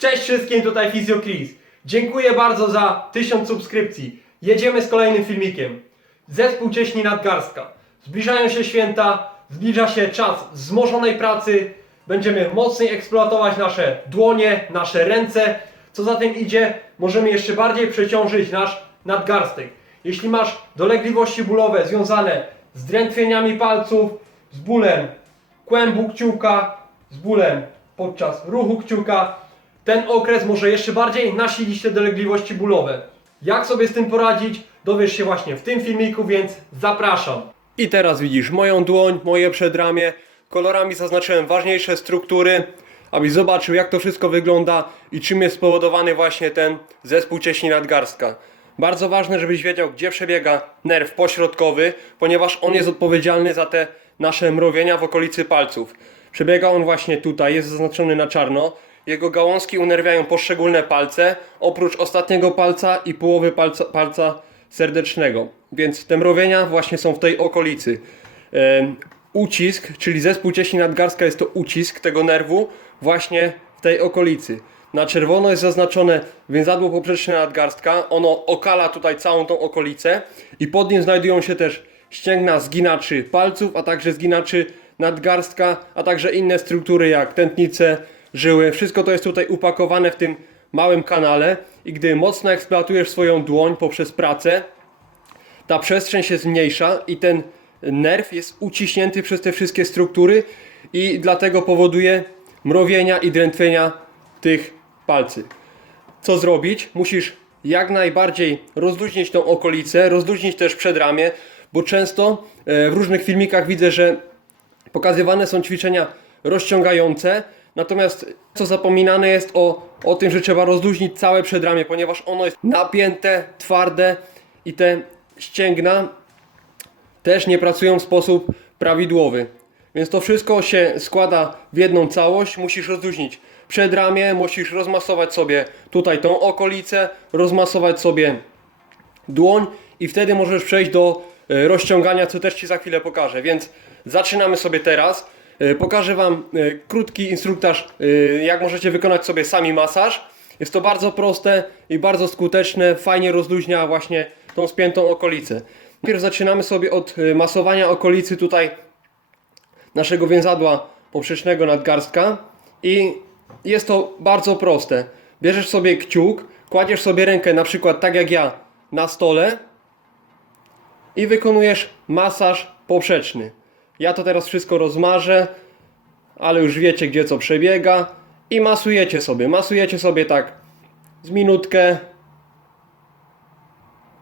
Cześć wszystkim, tutaj Fizjo Chris. Dziękuję bardzo za 1000 subskrypcji. Jedziemy z kolejnym filmikiem. Zespół Cieśni Nadgarstka. Zbliżają się święta, zbliża się czas wzmożonej pracy. Będziemy mocniej eksploatować nasze dłonie, nasze ręce. Co za tym idzie, możemy jeszcze bardziej przeciążyć nasz nadgarstek. Jeśli masz dolegliwości bólowe związane z drętwieniami palców, z bólem kłębu kciuka, z bólem podczas ruchu kciuka, ten okres może jeszcze bardziej nasilić te dolegliwości bólowe. Jak sobie z tym poradzić, dowiesz się właśnie w tym filmiku, więc zapraszam. I teraz widzisz moją dłoń, moje przedramię. Kolorami zaznaczyłem ważniejsze struktury, abyś zobaczył jak to wszystko wygląda i czym jest spowodowany właśnie ten zespół cieśni nadgarstka. Bardzo ważne, żebyś wiedział, gdzie przebiega nerw pośrodkowy, ponieważ on jest odpowiedzialny za te nasze mrowienia w okolicy palców. Przebiega on właśnie tutaj, jest zaznaczony na czarno. Jego gałązki unerwiają poszczególne palce, oprócz ostatniego palca i połowy palca, palca serdecznego. Więc te mrowienia właśnie są w tej okolicy. Ucisk, czyli zespół cieśni nadgarstka jest to ucisk tego nerwu właśnie w tej okolicy. Na czerwono jest zaznaczone więzadło poprzeczne nadgarstka. Ono okala tutaj całą tą okolicę i pod nim znajdują się też ścięgna zginaczy palców, a także zginaczy nadgarstka, a także inne struktury jak tętnice, żyły. Wszystko to jest tutaj upakowane w tym małym kanale i gdy mocno eksploatujesz swoją dłoń poprzez pracę, ta przestrzeń się zmniejsza i ten nerw jest uciśnięty przez te wszystkie struktury i dlatego powoduje mrowienia i drętwienia tych palcy. Co zrobić? Musisz jak najbardziej rozluźnić tą okolicę, rozluźnić też przedramię, bo często e, w różnych filmikach widzę, że pokazywane są ćwiczenia rozciągające, natomiast co zapominane jest o, o tym, że trzeba rozluźnić całe przedramię, ponieważ ono jest napięte, twarde i te ścięgna też nie pracują w sposób prawidłowy. Więc to wszystko się składa w jedną całość. Musisz rozluźnić przedramię, musisz rozmasować sobie tutaj tą okolicę, rozmasować sobie dłoń i wtedy możesz przejść do e, rozciągania, co też Ci za chwilę pokażę. Więc zaczynamy sobie teraz. E, Pokażę Wam e, krótki instruktaż, e, jak możecie wykonać sobie sami masaż. Jest to bardzo proste i bardzo skuteczne, fajnie rozluźnia właśnie tą spiętą okolicę. Najpierw zaczynamy sobie od masowania okolicy tutaj naszego więzadła poprzecznego nadgarstka i jest to bardzo proste. Bierzesz sobie kciuk, kładziesz sobie rękę na przykład tak jak ja na stole i wykonujesz masaż poprzeczny. Ja to teraz wszystko rozmarzę, ale już wiecie gdzie co przebiega i masujecie sobie. Masujecie sobie tak z minutkę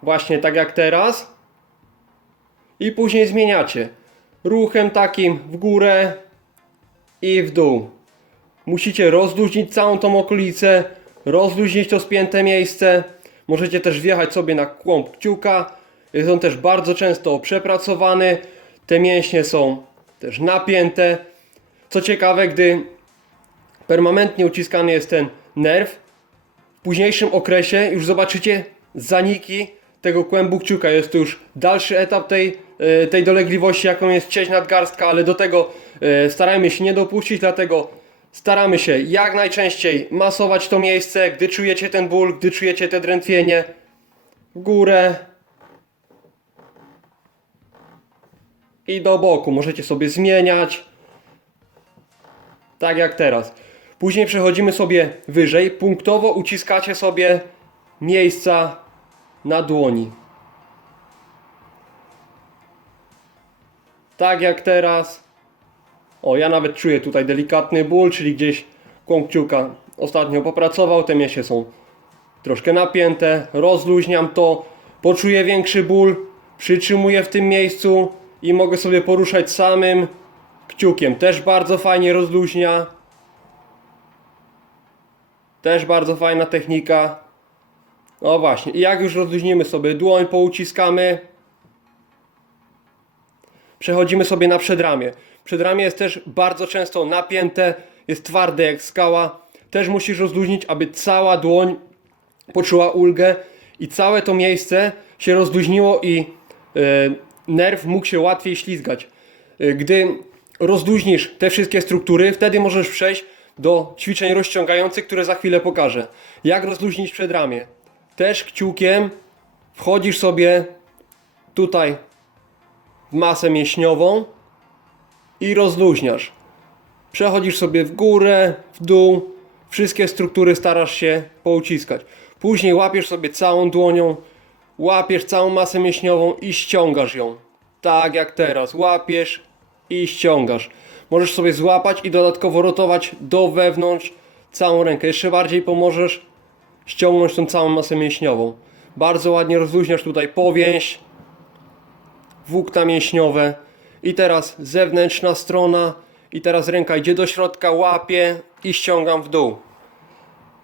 właśnie tak jak teraz i później zmieniacie ruchem takim w górę i w dół. Musicie rozluźnić całą tą okolicę, rozluźnić to spięte miejsce. Możecie też wjechać sobie na kłąb kciuka. Jest on też bardzo często przepracowany. Te mięśnie są też napięte. Co ciekawe, gdy permanentnie uciskany jest ten nerw, w późniejszym okresie już zobaczycie zaniki tego kłębu kciuka. Jest to już dalszy etap tej, e, tej dolegliwości, jaką jest cieć nadgarstka, ale do tego e, starajmy się nie dopuścić, dlatego staramy się jak najczęściej masować to miejsce, gdy czujecie ten ból, gdy czujecie te drętwienie. W górę i do boku. Możecie sobie zmieniać. Tak jak teraz. Później przechodzimy sobie wyżej. Punktowo uciskacie sobie miejsca na dłoni. Tak jak teraz. O, ja nawet czuję tutaj delikatny ból, czyli gdzieś kąt kciuka ostatnio popracował. Te mięśnie są troszkę napięte. Rozluźniam to. Poczuję większy ból. Przytrzymuję w tym miejscu i mogę sobie poruszać samym kciukiem. Też bardzo fajnie rozluźnia. Też bardzo fajna technika. No właśnie, i jak już rozluźnimy sobie dłoń, pouciskamy, przechodzimy sobie na przedramię. Przedramię jest też bardzo często napięte, jest twarde jak skała. Też musisz rozluźnić, aby cała dłoń poczuła ulgę i całe to miejsce się rozluźniło i e, nerw mógł się łatwiej ślizgać. E, gdy rozluźnisz te wszystkie struktury, wtedy możesz przejść do ćwiczeń rozciągających, które za chwilę pokażę. Jak rozluźnić przedramię. Też kciukiem wchodzisz sobie tutaj w masę mięśniową i rozluźniasz. Przechodzisz sobie w górę, w dół, wszystkie struktury starasz się pouciskać. Później łapiesz sobie całą dłonią, łapiesz całą masę mięśniową i ściągasz ją. Tak jak teraz. Łapiesz i ściągasz. Możesz sobie złapać i dodatkowo rotować do wewnątrz całą rękę. Jeszcze bardziej pomożesz ściągnąć tą całą masę mięśniową. Bardzo ładnie rozluźniasz tutaj powięź, włókna mięśniowe i teraz zewnętrzna strona i teraz ręka idzie do środka, łapie i ściągam w dół.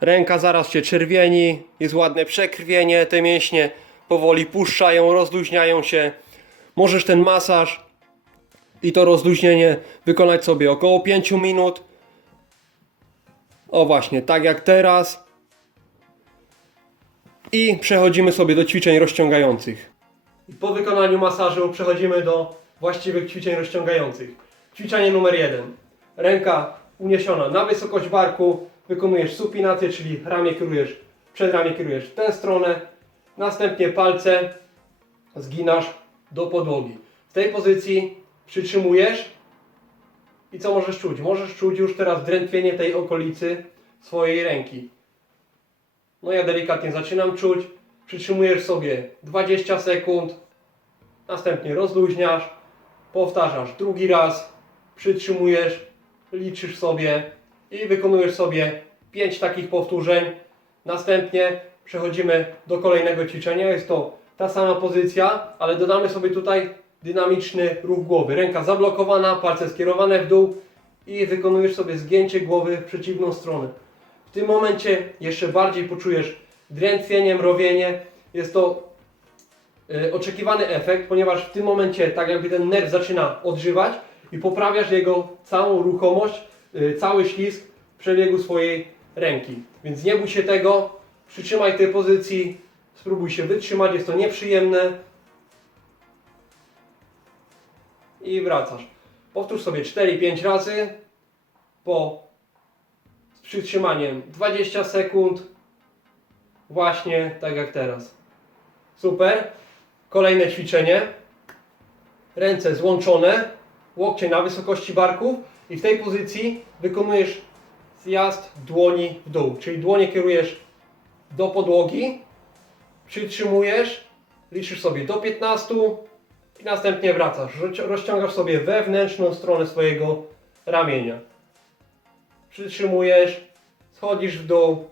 Ręka zaraz się czerwieni, jest ładne przekrwienie, te mięśnie powoli puszczają, rozluźniają się. Możesz ten masaż i to rozluźnienie wykonać sobie około 5 minut. O właśnie, tak jak teraz. I przechodzimy sobie do ćwiczeń rozciągających. Po wykonaniu masażu przechodzimy do właściwych ćwiczeń rozciągających. Ćwiczenie numer jeden. Ręka uniesiona na wysokość barku. Wykonujesz supinację, czyli ramię kierujesz, przedramię kierujesz w tę stronę. Następnie palce zginasz do podłogi. W tej pozycji przytrzymujesz i co możesz czuć? Możesz czuć już teraz drętwienie tej okolicy swojej ręki. No ja delikatnie zaczynam czuć. Przytrzymujesz sobie 20 sekund. Następnie rozluźniasz. Powtarzasz drugi raz. Przytrzymujesz. Liczysz sobie. I wykonujesz sobie 5 takich powtórzeń. Następnie przechodzimy do kolejnego ćwiczenia. Jest to ta sama pozycja, ale dodamy sobie tutaj dynamiczny ruch głowy. Ręka zablokowana, palce skierowane w dół i wykonujesz sobie zgięcie głowy w przeciwną stronę. W tym momencie jeszcze bardziej poczujesz drętwienie, mrowienie. Jest to y, oczekiwany efekt, ponieważ w tym momencie tak jakby ten nerw zaczyna odżywać i poprawiasz jego całą ruchomość, y, cały ślizg przebiegu swojej ręki. Więc nie bój się tego, przytrzymaj tej pozycji, spróbuj się wytrzymać, jest to nieprzyjemne i wracasz. Powtórz sobie 4-5 razy po z przytrzymaniem 20 sekund. Właśnie tak jak teraz. Super. Kolejne ćwiczenie. Ręce złączone, łokcie na wysokości barków i w tej pozycji wykonujesz zjazd dłoni w dół. Czyli dłonie kierujesz do podłogi, przytrzymujesz, liczysz sobie do 15 i następnie wracasz. Rozci- Rozciągasz sobie wewnętrzną stronę swojego ramienia. Przytrzymujesz, schodzisz w dół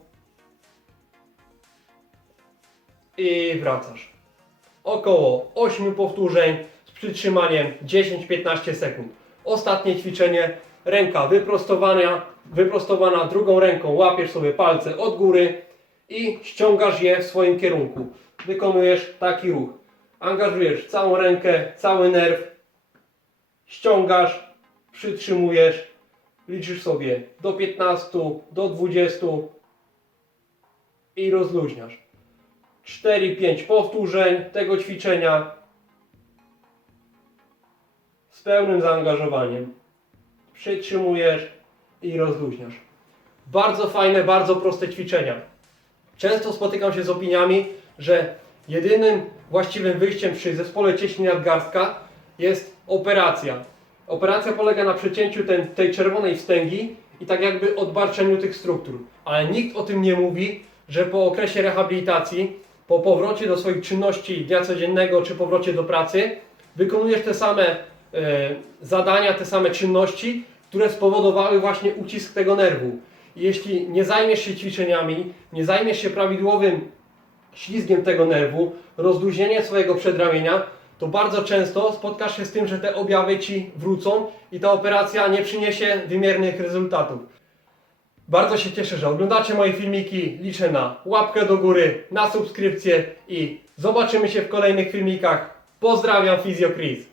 i wracasz. Około 8 powtórzeń z przytrzymaniem 10-15 sekund. Ostatnie ćwiczenie, ręka wyprostowania, wyprostowana drugą ręką, łapiesz sobie palce od góry i ściągasz je w swoim kierunku. Wykonujesz taki ruch. Angażujesz całą rękę, cały nerw, ściągasz, przytrzymujesz, liczysz sobie do 15, do 20 i rozluźniasz. 4-5 powtórzeń tego ćwiczenia z pełnym zaangażowaniem. Przytrzymujesz i rozluźniasz. Bardzo fajne, bardzo proste ćwiczenia. Często spotykam się z opiniami, że jedynym właściwym wyjściem przy zespole cieśni nadgarstka jest operacja. Operacja polega na przecięciu ten, tej czerwonej wstęgi i tak jakby odbarczeniu tych struktur. Ale nikt o tym nie mówi, że po okresie rehabilitacji, po powrocie do swoich czynności dnia codziennego czy powrocie do pracy, wykonujesz te same e, zadania, te same czynności, które spowodowały właśnie ucisk tego nerwu. Jeśli nie zajmiesz się ćwiczeniami, nie zajmiesz się prawidłowym ślizgiem tego nerwu, rozluźnieniem swojego przedramienia, to bardzo często spotkasz się z tym, że te objawy ci wrócą i ta operacja nie przyniesie wymiernych rezultatów. Bardzo się cieszę, że oglądacie moje filmiki. Liczę na łapkę do góry, na subskrypcję i zobaczymy się w kolejnych filmikach. Pozdrawiam, Fizjo Chris.